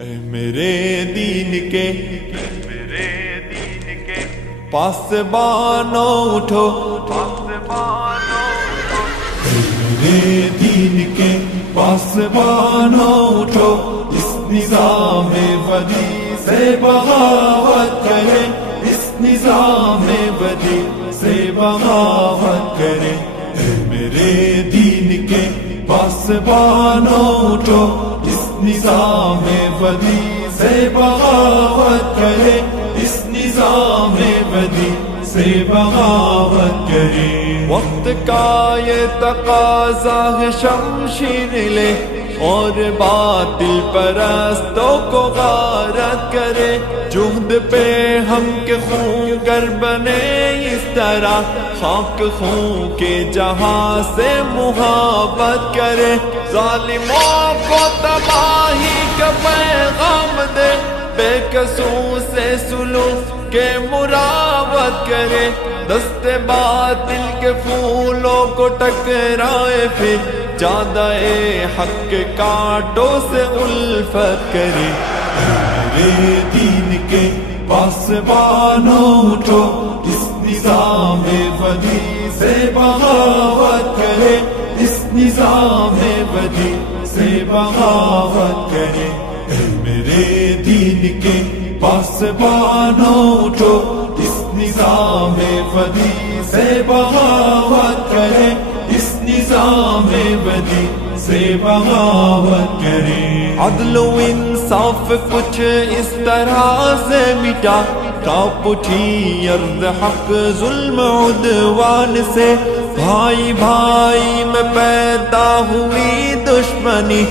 اے میرے دین کے پاسبانو اٹھو، اے میرے دین کے پاسبانو اٹھو، اس نظام بدی سے بغاوت کریں، اس نظام بدی سے بغاوت کریں۔ اے میرے دین کے پاسبانو اٹھو، اس نظام بدی سے بغاوت کرے، اس نظام بدی سے بغاوت کرے۔ وقت کا یہ تقاضا ہے شمشیر لے اور باطل پرستوں کو غارت کرے، جہد پہ ہم کے خون گر بنے اس طرح، خاک خون کے جہاں سے محبت کرے، ظالموں کو تباہی کا پیغام دے، بے قصوں سے سلوک کے مراوت کرے، دست باطل کے پھولوں کو ٹکرائے، پھر جادہ حق کے کانٹوں سے الفت کرے۔ میرے دین کے پاسبانو اٹھو، اس نظام بدی سے بغاوت کرے، اس نظام بدی سے بغاوت کرے۔ اے میرے دین کے پاسبانو اٹھو، اس نظام بدی سے بغاوت کرے، اس نظام بدی سے بغاوت کرے۔ عدل و انصاف کچھ اس طرح سے مٹا، کانپ اٹھی ارض حق ظلم عدوان سے، بھائی بھائی میں پیدا ہوئی دشمنی،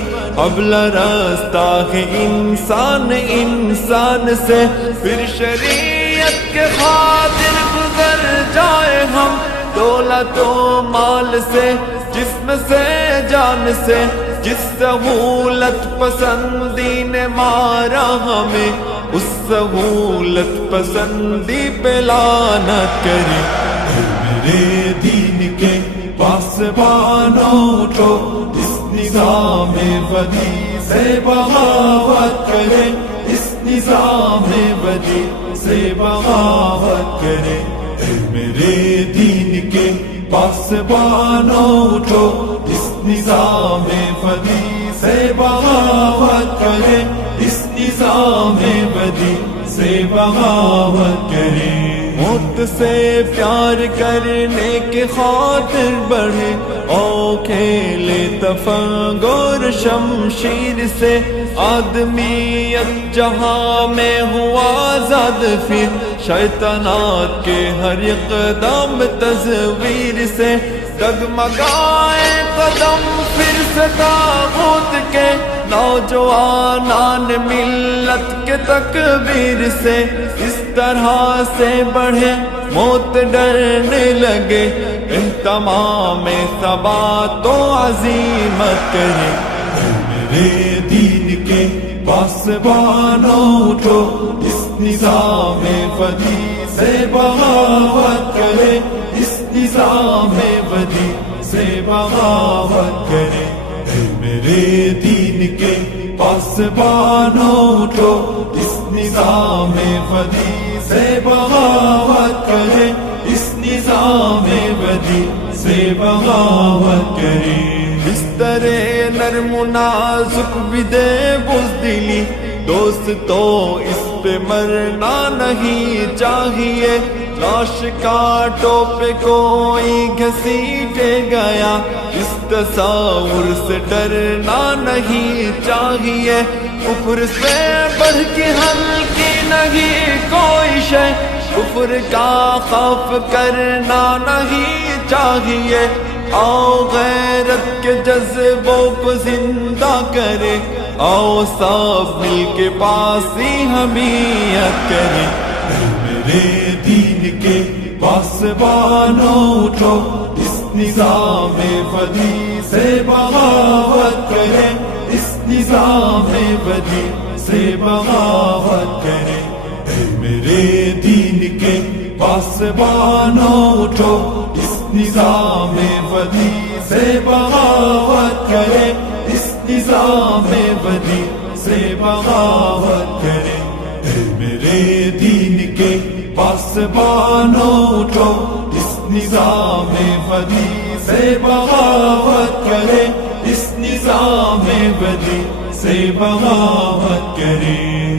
اب رستہ ہے انسان انسان سے، پھر شریعت کے خاطر گزر جائے ہم دولت و مال سے، جسم سے جان سے، جس سہولت پسندی نے مارا ہمیں، اس سہولت پسندی پہ لعنت کرے۔ اے میرے دین کے پاسبانو اٹھو، اس نظام بدی سے بغاوت کرے، اس نظام بدی سے بغاوت کرے۔ اے میرے دین کے پاسبانو اٹھو، اس نظام بدی سے بغاوت کرے، اس نظام بدی سے بغاوت کرے۔ موت سے پیار کرنے کے خاطر بڑھے، او کھیلے تفنگ اور شمشیر سے، آدمیت جہاں میں ہوا آزاد، پھر شیطانات کے ہر اقدام تصویر سے، ڈگمگائے قدم پھر سے طاغوت کے، نوجوانان ملت کے تکبیر سے، اس طرح سے بڑھے موت ڈرنے لگے، اہتمام ثبات و عزیمت کرے۔ اے میرے دین کے پاسبانو اٹھو، اس نظام بدی سے بغاوت کرے، اس نظام بدی سے بغاوت کرے۔ اے میرے دین کے پاسبانو اٹھو، اس نظام بدی سے بغاوت کرے، اس نظام بدی سے بغاوت کرے۔ بستر نرم و نازک بھی دے بزدلی، دوست تو اس پہ مرنا نہیں چاہیے، لاش کانٹوں پہ کوئی گھسیٹے گیا، اس تصور سے ڈرنا نہیں چاہیے، کفر سے بڑھ کے ہلکی نہیں کوئی شے، کفر کا خوف کرنا نہیں چاہیے، آؤ غیرت کے جذبوں کو زندہ کرے، آؤ سب مل کے پاس ہی حمیت کرے۔ اے میرے دین کے پاسبانو اٹھو، اس نظام بدی سے بغاوت کرے، اس نظام بدی سے بغاوت کرے۔ اے میرے دین کے پاسبانو اٹھو، اس نظام بدی سے بغاوت کرے، اس نظام بدی سے بغاوت کریں. اے میرے دین کے پاسبانوں اٹھو اس نظام بدی سے بغاوت کریں, اس نظام بدی سے بغاوت کریں.